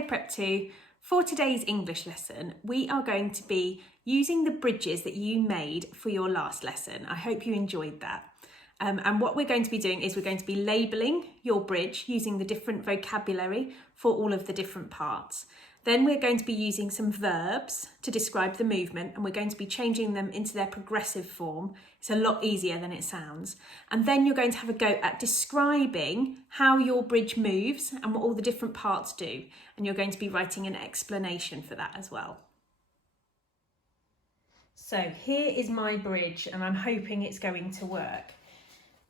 Hello Prep 2. For today's English lesson, we are going to be using the bridges that you made for your last lesson. I hope you enjoyed that. And what we're going to be doing is we're going to be labelling your bridge using the different vocabulary for all of the different parts. Then we're going to be using some verbs to describe the movement, and we're going to be changing them into their progressive form. It's a lot easier than it sounds. And then you're going to have a go at describing how your bridge moves and what all the different parts do. And you're going to be writing an explanation for that as well. So here is my bridge, and I'm hoping it's going to work.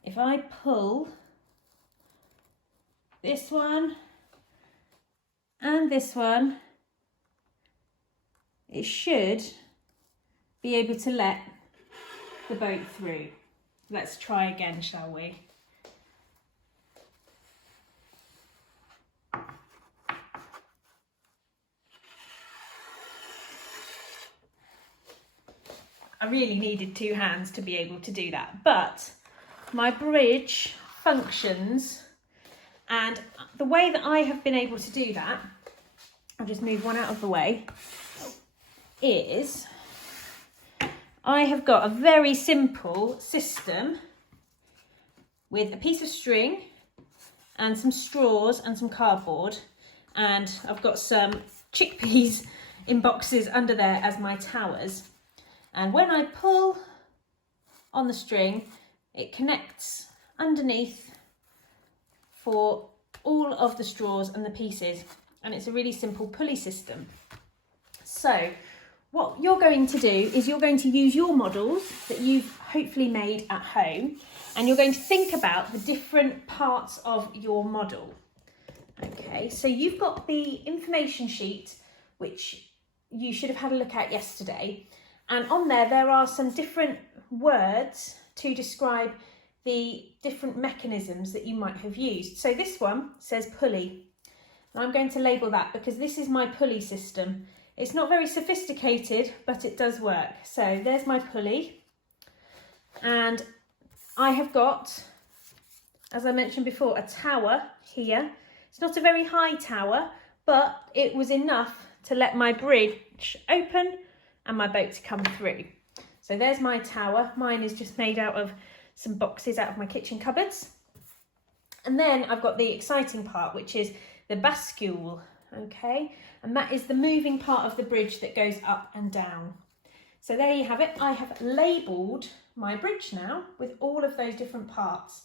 If I pull this one and this one, it should be able to let the boat through. Let's try again, shall we? I really needed two hands to be able to do that, but my bridge functions, and the way that I have been able to do that, I'll just move one out of the way, is I have got a very simple system with a piece of string and some straws and some cardboard, and I've got some chickpeas in boxes under there as my towers. And when I pull on the string, it connects underneath for all of the straws and the pieces, and it's a really simple pulley system. So what you're going to do is you're going to use your models that you've hopefully made at home, and you're going to think about the different parts of your model. Okay, so you've got the information sheet, which you should have had a look at yesterday, and on there are some different words to describe the different mechanisms that you might have used. So this one says pulley. And I'm going to label that because this is my pulley system. It's not very sophisticated, but it does work. So there's my pulley. And I have got, as I mentioned before, a tower here. It's not a very high tower, but it was enough to let my bridge open and my boat to come through. So there's my tower. Mine is just made out of some boxes out of my kitchen cupboards. And then I've got the exciting part, which is the bascule, okay? And that is the moving part of the bridge that goes up and down. So there you have it. I have labelled my bridge now with all of those different parts.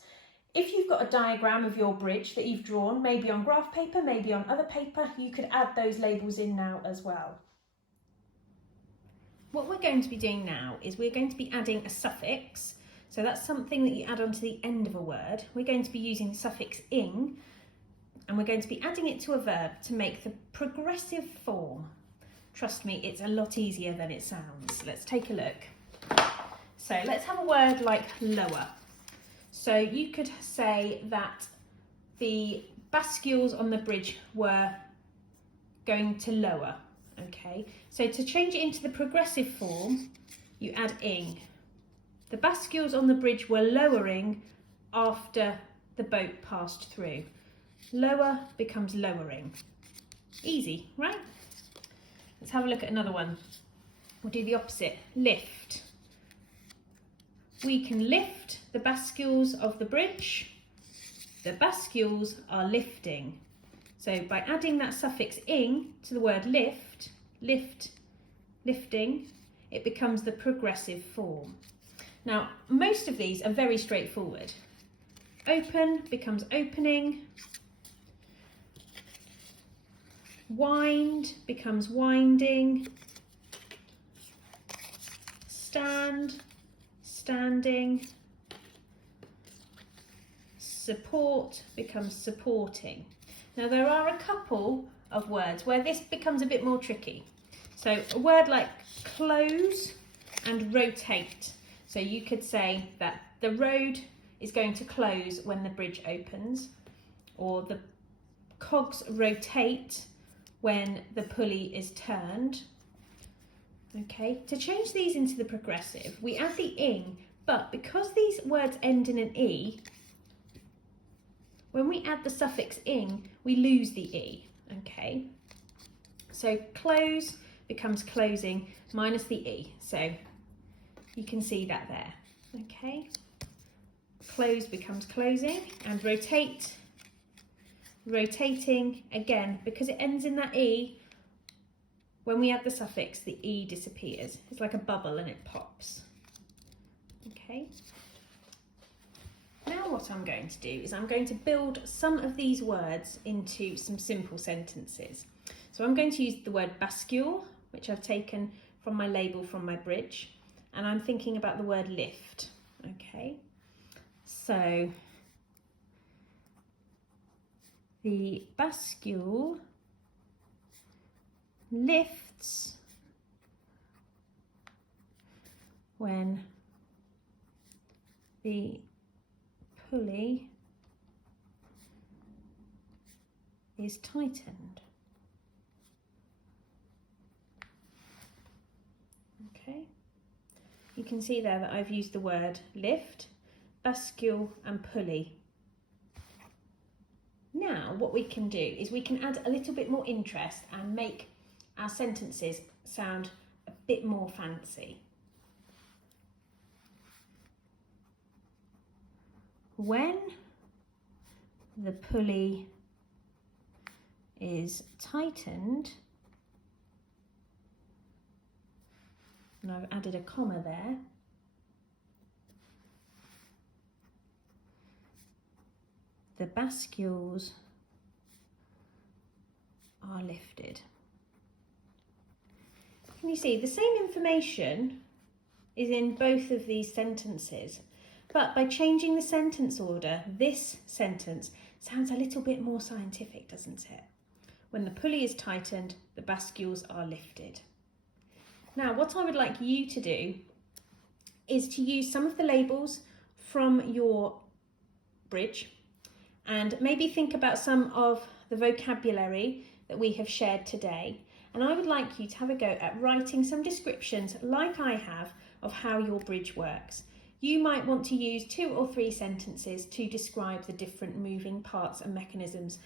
If you've got a diagram of your bridge that you've drawn, maybe on graph paper, maybe on other paper, you could add those labels in now as well. What we're going to be doing now is we're going to be adding a suffix. So that's something that you add onto the end of a word. We're going to be using the suffix ing, and we're going to be adding it to a verb to make the progressive form. Trust me, it's a lot easier than it sounds. Let's take a look. So let's have a word like lower. So you could say that the bascules on the bridge were going to lower. Okay, so to change it into the progressive form, you add ing. The bascules on the bridge were lowering after the boat passed through. Lower becomes lowering. Easy, right? Let's have a look at another one. We'll do the opposite, lift. We can lift the bascules of the bridge. The bascules are lifting. So by adding that suffix ing to the word lift, lift, lifting, it becomes the progressive form. Now, most of these are very straightforward. Open becomes opening. Wind becomes winding. Stand, standing. Support becomes supporting. Now there are a couple of words where this becomes a bit more tricky. So a word like close and rotate. So you could say that the road is going to close when the bridge opens, or the cogs rotate when the pulley is turned. Okay, to change these into the progressive, we add the ing, but because these words end in an e, when we add the suffix ing, we lose the e, okay? So close becomes closing minus the E. So you can see that there, okay? Close becomes closing, and rotate, rotating, again, because it ends in that E, when we add the suffix, the E disappears. It's like a bubble and it pops, okay? Now what I'm going to do is I'm going to build some of these words into some simple sentences. So I'm going to use the word bascule, which I've taken from my label from my bridge, and I'm thinking about the word lift, okay? So the bascule lifts when the pulley is tightened. Okay, you can see there that I've used the word lift, bascule and pulley. Now what we can do is we can add a little bit more interest and make our sentences sound a bit more fancy. When the pulley is tightened, and I've added a comma there, the bascules are lifted. Can you see the same information is in both of these sentences, but by changing the sentence order, this sentence sounds a little bit more scientific, doesn't it? When the pulley is tightened, the bascules are lifted. Now, what I would like you to do is to use some of the labels from your bridge and maybe think about some of the vocabulary that we have shared today. And I would like you to have a go at writing some descriptions like I have of how your bridge works. You might want to use 2 or 3 sentences to describe the different moving parts and mechanisms